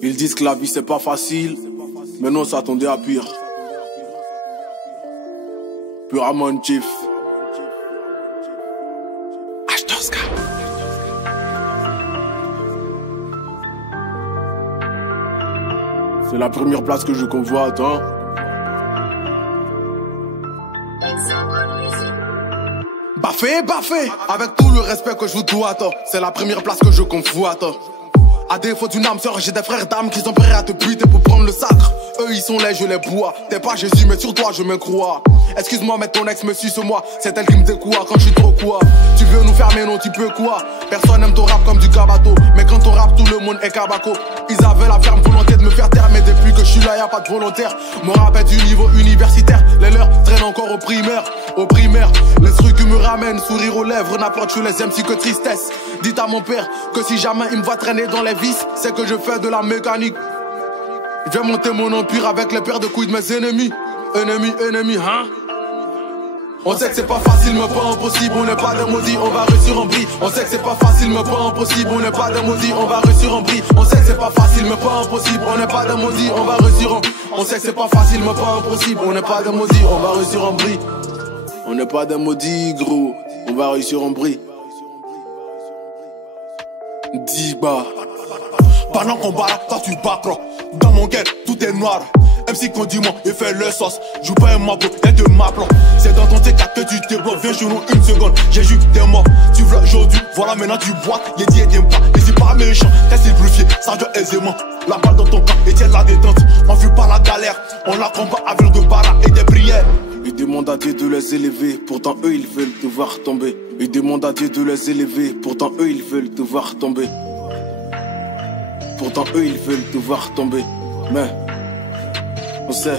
Ils disent que la vie c'est pas facile, mais non, ça s'attendait à pire. Purement chief. H2K. C'est la première place que je convoite, hein. Baffé, avec tout le respect que je vous dois, c'est la première place que je convoite. À défaut d'une âme sœur, j'ai des frères d'âme qui sont prêts à te buter pour prendre le sacre. Eux ils sont laids, je les bois. T'es pas Jésus mais sur toi je me crois. Excuse-moi mais ton ex me suce moi. C'est elle qui me découa quand je suis trop quoi. Tu veux nous faire mais non tu peux quoi. Personne aime ton rap comme du cabato. Mais quand on rappe tout le monde est cabaco. Ils avaient la ferme volonté de me faire taire. Mais depuis que je suis là y'a pas de volontaire. Mon rap est du niveau universitaire. Les leurs traînent encore au primaire. Les trucs qui me ramènent, sourire aux lèvres, n'apporte je les aime si que tristesse. Dites à mon père que si jamais il me voit traîner dans les vis, c'est que je fais de la mécanique. Je vais monter mon empire avec les paires de couilles de mes ennemis. Ennemis, hein. On sait que c'est pas facile mais pas impossible, on n'est pas des maudits, on va réussir en brie. On sait que c'est pas facile mais pas impossible, on n'est pas des maudits, on va réussir en brie. On sait que c'est pas facile mais pas impossible, on n'est pas des maudits, on va réussir en... On sait que c'est pas facile mais pas impossible, on n'est pas des maudits, on va réussir en brie. On n'est pas des maudits gros, on va réussir en brie. 10 bas. Pendant qu'on barre, toi tu bacro. Dans mon guet, tout est noir. MC condiment et fait le sauce. Joue pas un mabo, y'a de ma plan. C'est dans ton T4 que tu te bloques. Viens chez nous une seconde, j'ai juste des morts. Tu veux aujourd'hui, voilà maintenant tu bois. Y'a dit et t'aimes pas, et c'est pas méchant. T'es simplifié, ça doit aisément. La balle dans ton camp et tiens la détente. On fuit pas la galère, on la combat avec de barra et des prières. Ils demandent à Dieu de les élever, pourtant eux ils veulent te voir tomber. Ils demandent à Dieu de les élever, pourtant eux ils veulent te voir tomber. Pourtant eux ils veulent te voir tomber. Mais on sait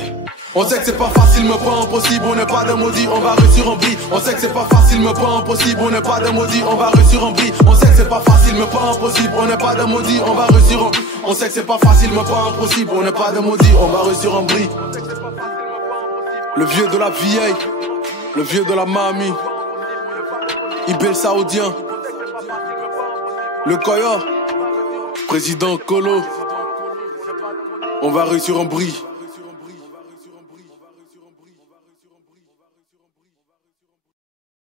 que c'est pas facile mais pas impossible, on n'est pas des maudits, on va réussir en brie. On sait que c'est pas facile mais pas impossible, on n'est pas des maudits, on va réussir en brie. On sait que c'est pas facile mais pas impossible, on n'est pas des maudits, on va réussir en... On sait que c'est pas facile mais pas impossible, on n'est pas des maudits, on va réussir en brie. Le vieux de la vieille, le vieux de la mamie, Ibel Saoudien, le Koyo, président Kolo, on va réussir en brie.